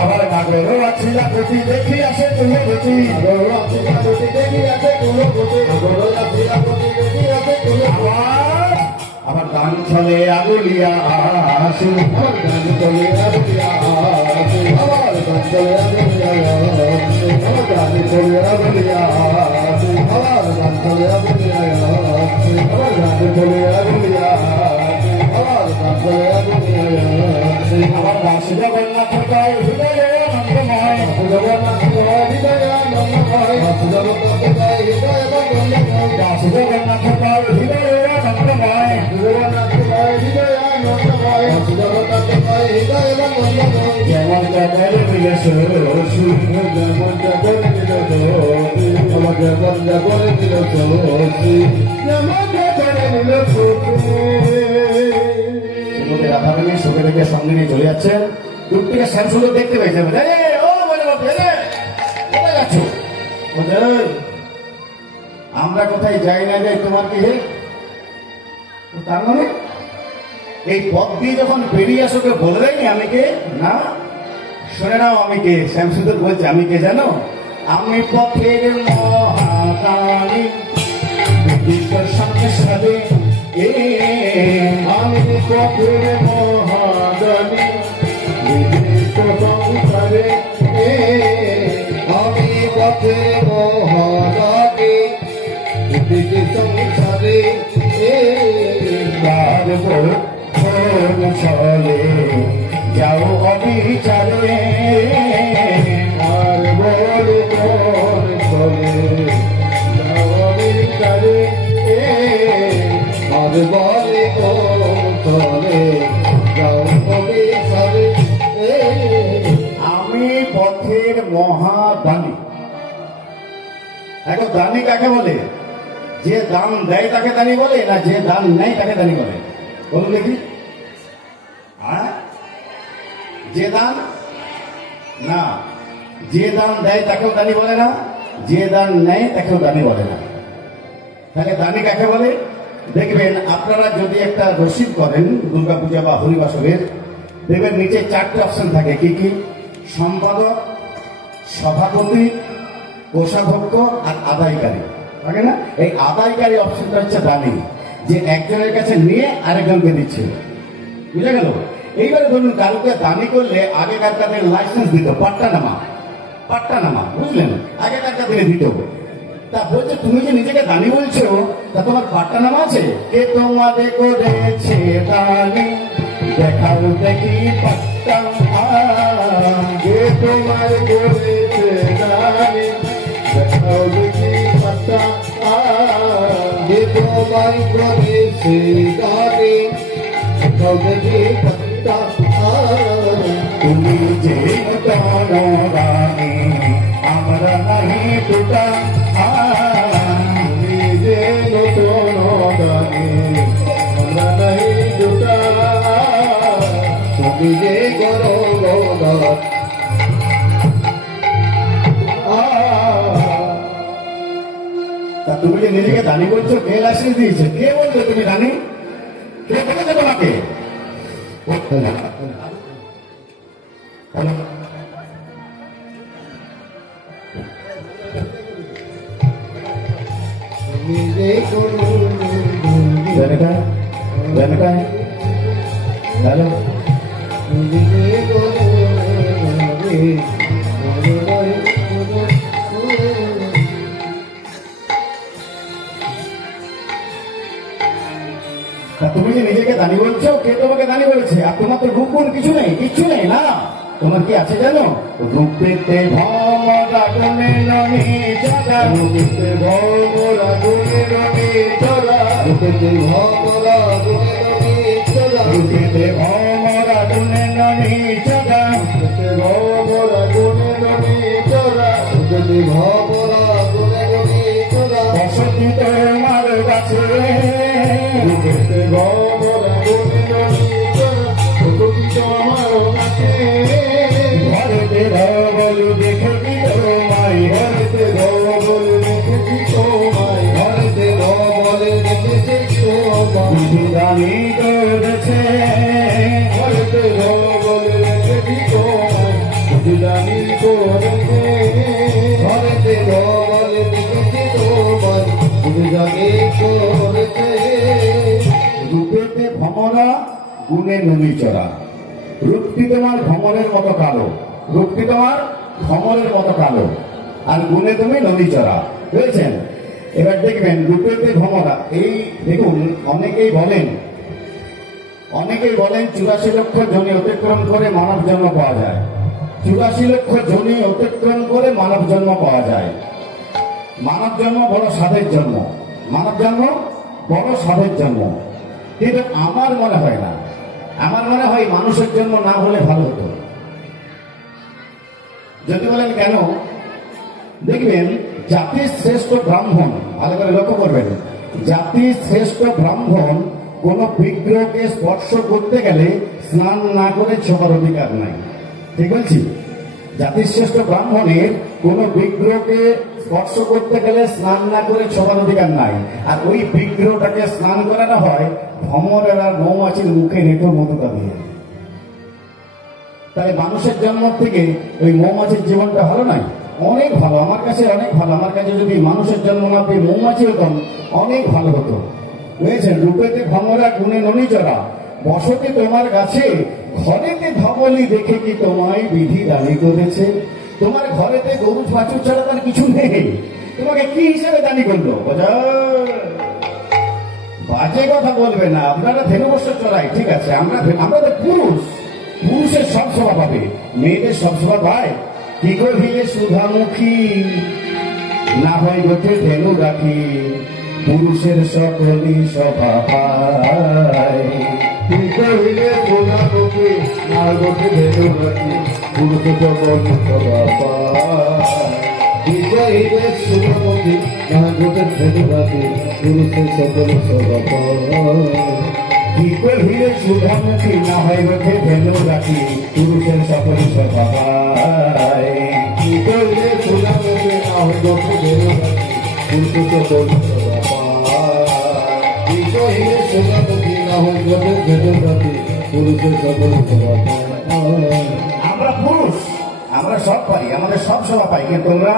আবার নাগরেরও আছিলা প্রতি দেখি আসে তুমি প্রতি আমার গান চলে আগুলিয়া আসে আমার গান চলে আগুলিয়া আসে আমার গান চলে আগুলিয়া আসে আমার গান চলে আগুলিয়া আসে আমার গান চলে আগুলিয়া আসে আমার গান চলে আগুলিয়া আসে আমার গান চলে আগুলিয়া আসে আমার দাস জগন্নাথ গায় হৃদয়ে আনন্দময় জগন্নাথ গায় হৃদয়ে আনন্দময় জগন্নাথ গায় হৃদয়ে আনন্দময় দাস জগন্নাথ গায় হৃদয়ে আনন্দময় জগন্নাথ গায় হৃদয়ে আনন্দময় জগন্নাথ গায় হৃদয়ে আনন্দময় যেমন জগর মিলে সুরসু যেমন জগর মিলে সুরসু আমার যেমন জগর মিলে সুরসু যেমন জগর মিলে সুরসু রাধারানী সুখে থেকে সঙ্গে নিয়ে চলে যাচ্ছেন দূর থেকে শ্যামসুন্দর দেখতে পেয়েছে আমরা কোথায় যাই না যাই তোমার কি তার মানে এই পথ দিয়ে যখন বেরিয়ে আসো কেউ বলে দেয়নি আমি কে না শুনে নাও আমি কে শ্যামসুন্দর বলছে আমি কে জানো আমি পথের মহাদানী সঙ্গে সাথে আমি পথের মহাদানী সংসারে আমি পথের মহাদানী সংসারে চলে যাও অবিচারে আর বলে চলে যাও অবিচারে আর বলে চলে যাও অবিচারে আমি পথের মহাদানী এখন দানি কাকে বলে যে দান দেয় তাকে দানি বলে না যে দান নেয় তাকে দানি বলে বলুন দেখি যে দান না যে দান দেয় তাকেও দানি বলে না যে দান নেয় তাকেও দানি বলে না তাহলে দানি কাকে বলে দেখবেন আপনারা যদি একটা রসিদ করেন দুর্গাপূজা বা হরিবাসরের দেখবেন নিচে 4টে অপশন থাকে কি কি সম্পাদক সভাপতি কোষাধ্যক্ষ আর আদায়কারী থাকে না এই আদায়কারী অপশনটা হচ্ছে দানি যে একজনের কাছে নিয়ে আরেকজনকে দিচ্ছে বুঝে গেল এইবারে ধরুন কালকে দানি করলে আগেকার তাদের লাইসেন্স দিত পাট্টানামা বুঝলেন আগেকার দিনে দিত তা বলছে তুমি যে নিজেকে দানি বলছো তা তোমার পাট্টানামা আছে কে তোমাদের করেছে দানি দেখাও দেখি পাট্টা কে তোমার করেছে দানি দেখাও দেখি পাট্টা কে তোমার করেছে দানি দেখাও দেখি পাট্টা তুমি যে রানী আমরা নাহি দুটা তুমি যে নতুন রানী আমরা নাহি দুটা তুমি যে গরম তা তুমি যে নিজেকে দানি বলছো কে লাইসেন্স দিয়েছে কে বলছো তুমি দানি কে বলেছে তোমাকে হ্যালো তুমি যে নিজেকে দানি বলছো কে তোমাকে দানি বলছে আর তোমার তো রূপ গুণ কিচ্ছু নেই না তোমার কি আছে জানো রূপেতে ভমরা গুণে ননি চলা রূপেতে ভমরা গুণে ননি চলা রূপেতে ভমরা গুণে ননি চলা রূপেতে ভমরা গুণে ননি চলা রূপেতে ভমরা গুণে ননি চলা রূপেতে ভমরা গুণে ননি চলা বসতি তোমার কাছে রূপেতে ভমরা গুণে ননি চলা বসতি তোমার কাছে ঘরেতে বলু দেখেছি তোমায় ঘরেতে বলু দেখেছি তোমায় ঘরেতে বলে দেখেছি তোমায় রানী করেছে ঘরেতে জানি করেছে। রূপেতে ভমরা গুণে ননীচরা, রূপটি তোমার ভমরের মতো কালো, রূপটি তোমার ভমরের মতো কালো, আর গুণে তুমি নদীচরা, বুঝেছেন? এবার দেখবেন রূপেতে ভমরা, এই দেখুন অনেকেই বলেন 84 লক্ষ জনি অতিক্রম করে মানব জন্ম পাওয়া যায়। 84 লক্ষ জনি অতিক্রম করে মানব জন্ম পাওয়া যায়। মানব জন্ম বড় সাধের জন্ম, মানব জন্ম বড় সাধের জন্ম। কিন্তু আমার মনে হয় না, আমার মনে হয় মানুষের জন্ম না হলে ভালো হতো। যদি বলেন কেন, দেখবেন জাতির শ্রেষ্ঠ ব্রাহ্মণ, ভালো করে লক্ষ্য করবেন, জাতির শ্রেষ্ঠ ব্রাহ্মণ কোন বিগ্রহকে স্পর্শ করতে গেলে স্নান না করে ছোঁয়ার অধিকার নাই। ঠিক বলছি? জাতির শ্রেষ্ঠ ব্রাহ্মণের কোন বিগ্রহকে স্পর্শ করতে গেলে স্নান না করে ছোঁয়ার অধিকার নাই। আর ওই বিগ্রহটাকে স্নান করানো হয় ভমরের আর মৌমাছির মুখে নেটো মধুটা দিয়ে। তাই মানুষের জন্ম থেকে ওই মৌমাছির জীবনটা ভালো নয়? অনেক ভালো, আমার কাছে অনেক ভালো। আমার কাছে যদি মানুষের জন্ম না পেয়ে মৌমাছি হতাম অনেক ভালো হতো, বুঝেছেন? রূপেতে ভমরা গুণে ননীচরা, বসতি তোমার কাছে, ঘরেতে ধবলি দেখে কি তোমায় বিধি দানি করেছে? তোমার ঘরেতে গরু বাছুর ছাড়া তার কিছু নেই, তোমাকে কি হিসেবে দানি করলো? বাজে কথা বলবে না। আপনারা ধেনু বস্ত্র চড়াই, ঠিক আছে, আমরা তো পুরুষ, পুরুষের সব সভা পাবে, মেয়েদের সব সভা পায়। কি কহিলে সুধামুখী না হয় গোটে ধেনু রাখি, পুরুষের সকলই সভা পায়। কি কহিলে সুধামুখী না গোটে ধেনু রাখি, পুরুষের সকলই সভা পায়। কি কহিলে সুধামুখী না গোটে ধেনু রাখি, পুরুষের সকলই সভা পায়। কি কহিলে সুধামুখী না হয় গোটে ধেনু রাখি, পুরুষের সকলই সভা পায়। কি কহিলে সুধামুখী না হয় গোটে ধেনু রাখি, পুরুষের সকলই সভা পায়। কি কহিলে সুধামুখী না হয় গোটে ধেনু রাখি, পুরুষের সকলই সভা পায়। আমরা পুরুষ, আমরা সব পাই, আমাদের সব সভা পাই। কিন্তু তোমরা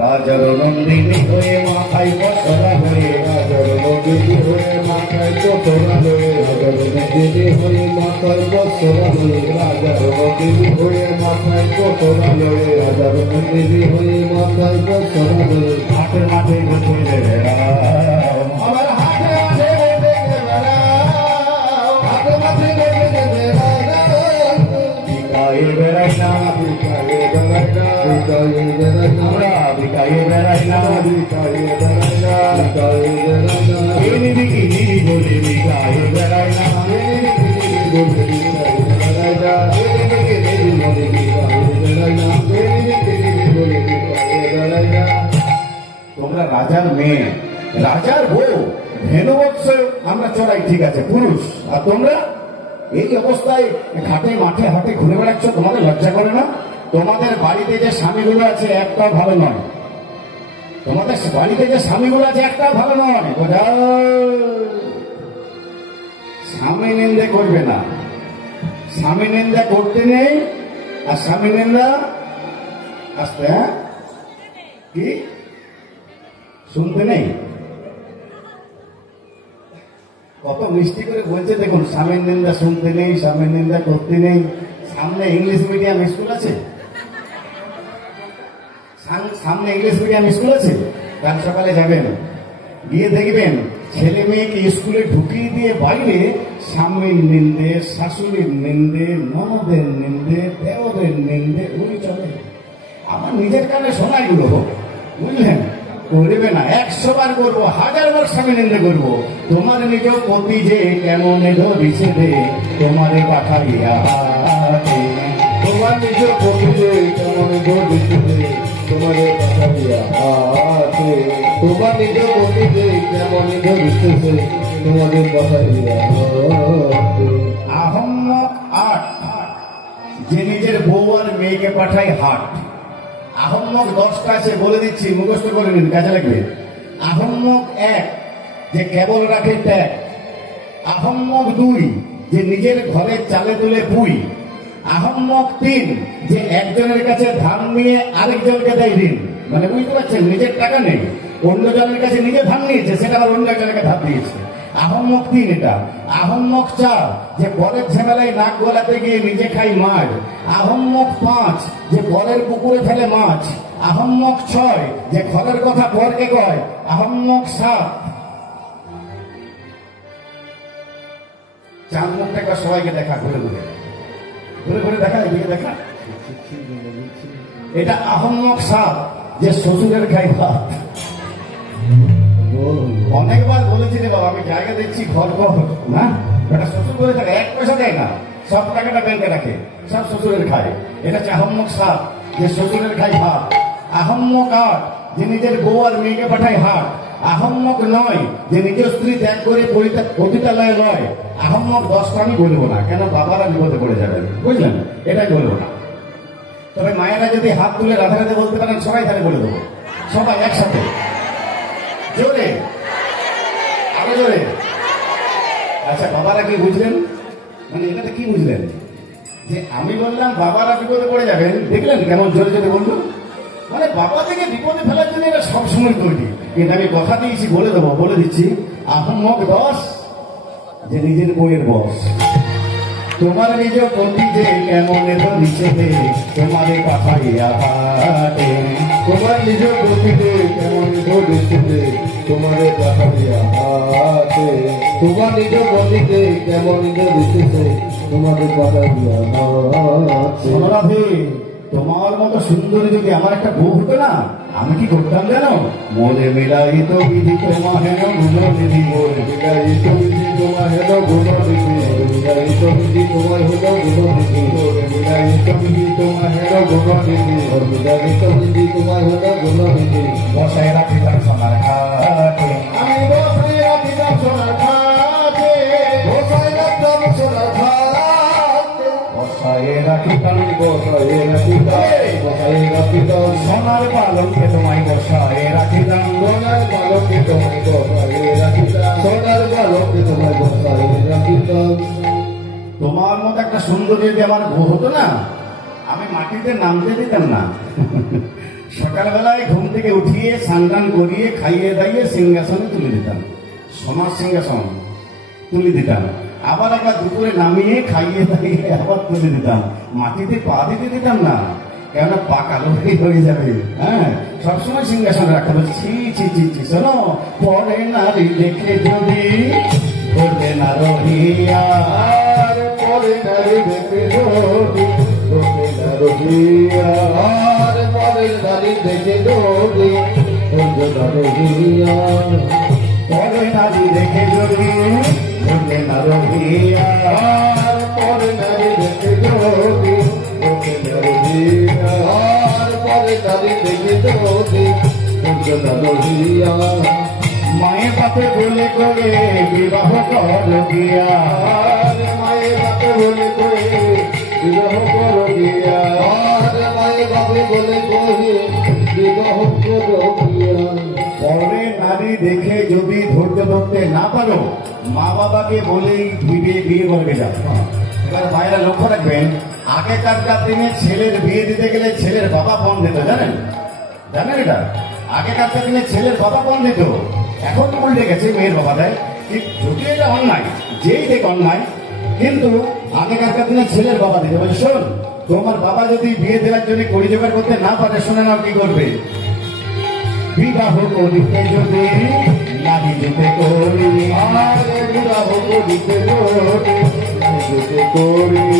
রাজার নন্দিনী হয়ে মাথায় বসরা হয়ে, রাজার নন্দিনী হয়ে মাথায় বসরা হয়ে, রাজার নন্দিনী হয়ে মাথায় বসরা হয়ে, রাজার নন্দিনী হয়ে মাথায় বসরা হয়ে, রাজার নন্দিনী হয়ে মাথায় বসরা হয়ে, হাতে মাঠে ঘুরে বেড়াও, আমার হাতে মাঠে বেঁধে বেড়াও, হাতে মাঠে বেঁধে বেড়াও, বিকায়ে বেড়াই না, বিকায়ে বেড়াই না, বিকায়ে বেড়াই না, আমরা বিকায়ে বেড়াই না, বিকায়ে বেড়াই না, বিকায়ে বেড়াই না, এই দিকে নিরি বলে বিকায়ে বেড়াই না, তোমরা রাজার মেয়ে, রাজার বউ, ধেনু বৎস আমরা চড়াই, ঠিক আছে, পুরুষ। আর তোমরা এই অবস্থায় ঘাটে মাঠে হাটে ঘুরে বেড়াচ্ছ, তোমাদের লজ্জা করে না? তোমাদের বাড়িতে যে স্বামীগুলো আছে একটাও ভালো নয়, তোমাদের বাড়িতে যে স্বামীগুলো আছে একটাও ভালো নয়। বোঝাও, স্বামী নিন্দে করবে না, স্বামী নিন্দা করতে নেই, আর স্বামী নিন্দা আসতে, হ্যাঁ কি শুনতে নেই। কত মিষ্টি করে বলছে দেখুন, স্বামীর নিন্দা শুনতে নেই, স্বামীর নিন্দা করতে নেই। সামনে ইংলিশ মিডিয়াম স্কুল আছে, সামনে ইংলিশ মিডিয়াম স্কুল আছে, কাল সকালে যাবেন, গিয়ে দেখবেন ছেলে মেয়েকে স্কুলে ঢুকিয়ে দিয়ে বাইরে স্বামীর নিন্দে, শাশুড়ির নিন্দে, ননদের নিন্দে, দেওরের নিন্দে ওই চলে। আমার নিজের কানে শোনা এগুলো, বুঝলেন? করবে না, 100 বার করবো, 1000 বার স্বামী নিন্দে করবো। তোমার নিজ পতি যে কেমন ধরিছে রে, তোমারে পাঠাইয়া হাতে। তোমার নিজ পতি যে কেমন ধরিছে রে, তোমারে পাঠাইয়া হাতে। তোমার নিজ পতি যে কেমন ধরিছে রে, তোমারে পাঠাইয়া হাতে। আহম্মক 8, যে নিজের বউ আর মেয়েকে পাঠায় হাট। আহম্মক 10টা আছে, বলে দিচ্ছি, মুখস্থ করে নিন, কাজে লাগবে। আহম্মক 1, যে কেবল রাখে ত্যাগ। আহম্মক 2, যে নিজের ঘরে চালে তুলে পুই। আহম্মক 3, যে একজনের কাছে ধান নিয়ে আরেকজনকে দেয় ঋণ। মানে বুঝতে পারছেন, নিজের টাকা নেই, অন্য জনের কাছে নিজে ধার নিয়েছে, সেটা আবার অন্য জনকে ধার দিয়েছে। আহম্মক 3 এটা। আহম্মক 4 যে পরের ঝামেলায় নাক গলাতে গিয়ে নিজে খাই মাছ। আহম্মক 5 যে পরের পুকুরে ফেলে মাছ। আহম্মক 6 যে ঘরের কথা পরকে কয়। আহম্মক 7 চাঁদ মুখটা একবার সবাইকে দেখা, ঘুরে ঘুরে ঘুরে ঘুরে দেখা, এদিকে দেখা। এটা আহম্মক 7 যে শ্বশুরের খাই ভাত। অনেকবার বলেছি রে বাবা, আমি জায়গা দিচ্ছি ঘর ঘর না, এটা শ্বশুর করে থাকে, 1 পয়সা দেয় না, সব টাকাটা ব্যাংকে রাখে, সব শ্বশুরের খায়। এটা হচ্ছে আহম্মক 7 যে শ্বশুরের খাই ভাত। আহম্মক 8 যে নিজের বউ আর মেয়েকে পাঠায় হাট। আহম্মক 9 যে নিজের স্ত্রী ত্যাগ করে পতিতালয়ে নয়। আহম্মক 10টা আমি বলবো না, কেন বাবারা বিপদে পড়ে যাবেন, বুঝলেন, এটাই বলবো না। তবে মায়েরা যদি হাত তুলে রাধা রাধে বলতে পারেন, সবাই তাহলে বলে দেবো, সবাই একসাথে জোরে, আরো জোরে। আচ্ছা, বাবারা কি বুঝলেন? মানে এটাতে কি বুঝলেন? যে আমি বললাম বাবারা বিপদে পড়ে যাবেন, দেখলেন কেমন জোরে জোরে বললো? মানে বাবা থেকে বিপদে ফেলার জন্য এটা সবসময় তৈরি। কিন্তু আমি কথা দিয়েছি, বলে দেবো, বলে দিচ্ছি। আহম্মক 10 যে নিজের বইয়ের বস। তোমার নিজ প্রতি যে কেমন এত নিচেতে তোমারে পাঠাইয়া হাটে। তোমার নিজ প্রতিতে কেমন নিচেতে তোমারে পাঠাইয়া হাটে। তোমার নিজ প্রতিতে কেমন নিচেতে তোমারে পাঠাইয়া হাটে। রাধে, তোমার মতো সুন্দরী যদি আমার একটা বউ হতো না, আমি কি করতাম জানো? মোরে মিলাইত বিধি তোমা হেন গুণ দিদি, মোরে মিলাইত বিধি তোমা হেন গুণ দিদি, মিলাইত বিধি তোমা হেন গুণ দিদি, মিলাইত বিধি তোমা হেন গুণ দিদি, মিলাইত বিধি তোমা হেন গুণ দিদি। বসায় রাখিতাম সোনার ঘাটে, আমি বসায় রাখিতাম সোনার ঘাটে, বসায় রাখতাম সোনার ঘাটে, বসায় রাখিতাম, বসায় রাখিতাম, বসায় রাখিতাম সোনার পালঙ্কে তোমায় বসায় রাখিতাম, সোনার পালঙ্কে তোমায় বসায় রাখিতাম, সোনার পালঙ্কে তোমায় বসায় রাখিতাম। তোমার মতো একটা সুন্দর যদি আমার বউ হতো না, আমি মাটিতে নামতে দিতাম না। সকালবেলায় ঘুম থেকে উঠিয়ে স্নান করিয়ে খাইয়ে দাইয়ে সিংহাসনে তুলে দিতাম, সোনার সিংহাসন তুলে দিতাম। আবার একবার দুপুরে নামিয়ে খাইয়ে দাইয়ে আবার তুলে দিতাম, মাটিতে পা দিতে দিতাম না, কেন পা কালো হয়ে যাবে। হ্যাঁ, সবসময় সিংহাসনে রাখতে হবে। ছি ছি ছি ছি, শোনো, পরে নারী দেখে যদি ধরবে না রহিয়া, পরে নারী দেখে যদি ধরবে না রহিয়া, পরে নারী দেখে যদি ধরবে না রহিয়া, পরে নারী দেখে যদি ধরবে না রহিয়া, পরে নারী দেখে যদি ধরবে না রহিয়া, পরে নারী দেখে যদি ধরবে না রহিয়া। মায়ের বাপে বলে করে বিবাহ কর গিয়া, মায়ের বাপে বলে করে বিবাহ কর গিয়া, মায়ের বাপে বলে করে বিবাহ কর গিয়া। পরে নারী দেখে যদি ধরতে ধরতে না পারো, মা বাবাকে বলেই বিয়ে করবে যাও। এবার মায়েরা লক্ষ্য রাখবেন, আগেকার দিনে ছেলের বিয়ে দিতে গেলে ছেলের বাবা পণ দিত, জানেন? জানেন এটা? আগেকার দিনে ছেলের বাবা পণ দিত, এখন তো উল্টে গেছে, মেয়ের বাবা দেয়। যদি এটা অন্যায়, যেই দেখ অন্যায়, কিন্তু আগেকার দিনে ছেলের বাবা দিতে বলে, শোন, তোমার বাবা যদি বিয়ে দেওয়ার জন্য কড়ি জোগাড় করতে না পারে, শুনে নাও কি করবে। বিবাহ করিতে যদি নারী যেতে করি, বিবাহ করিতে যদি করি,